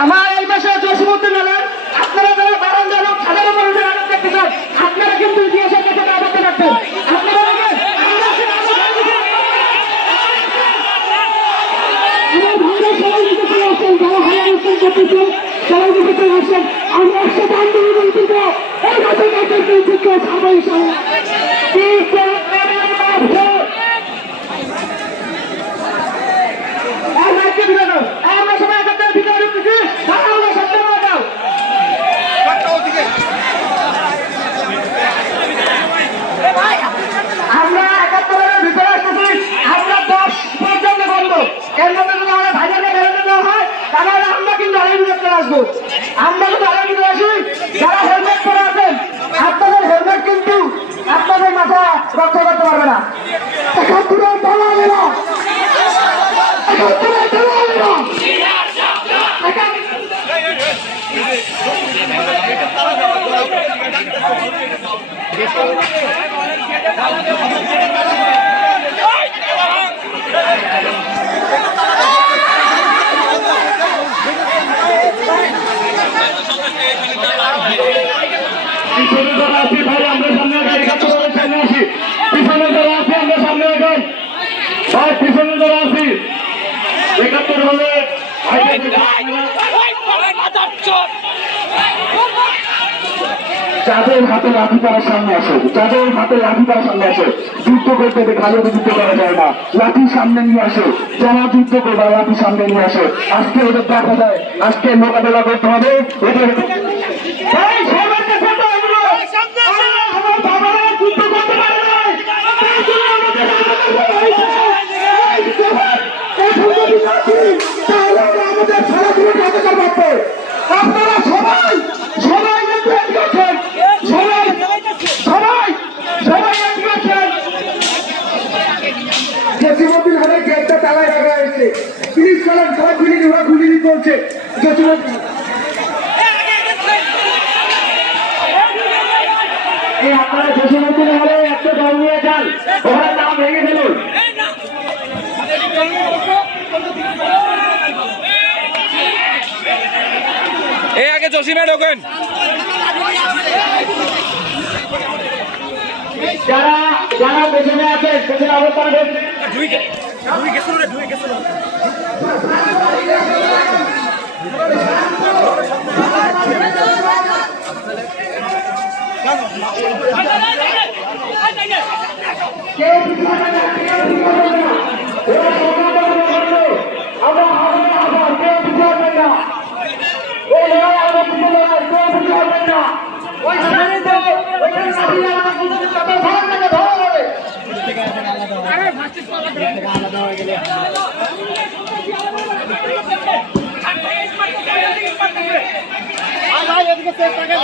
আমার এই পাশে জসীমুদ্দিন আলম, আপনারা যারা বারান্দা এবং সাধারণ মানুষের আনন্দ দেখতেছেন আপনারা কিন্তু ইতিহাসের কাছে আবদ্ধ রাখবেন আমরা সবাই সবাই একসাথে আন্দোলন করব। এই গাছের গাছের বিরুদ্ধে কি করবে বাবা? এই মাইকে দিলে দাও। এই আমরা সবাই আমরা সত্যি বলে দাও। আমরা একাত্তরের ভিতরে আসতেছি রক্ষা করতে পারবে না। একাত্তরের দল হবে না একাত্তরের দল হবে না একাত্তর- পিছনে যারা আছি ভাই, আমরা সামনে ভাই পিছনে যারা আছি একাত্তর হলে যাদের হাতে লাঠি তারা সামনে আসে যাদের হাতে লাঠি তারা সামনে আসে। যুদ্ধ করতে দেখালে যুদ্ধ করা যায় না। লাঠি সামনে নিয়ে আসে যারা যুদ্ধ করবে লাঠি সামনে নিয়ে আসে। আজকে ওদের দেখা যায় আজকে মোকাবেলা করতে হবে। ওদের চলেন সবাই খুলে ওরা খুলে বলছে। এই আপনারা জসীমুদ্দিন হলে একটা দল নিয়ে যান। ওখানে নাম ভেঙে ফেলুন। এই আগে জসিমে ঢোকেন। যারা যারা পেছনে আছেন পেছনে অবস্থান করছেন না, কেউ পিছনে না। ওরা আমরা ಸೇರ್ತಾರೆ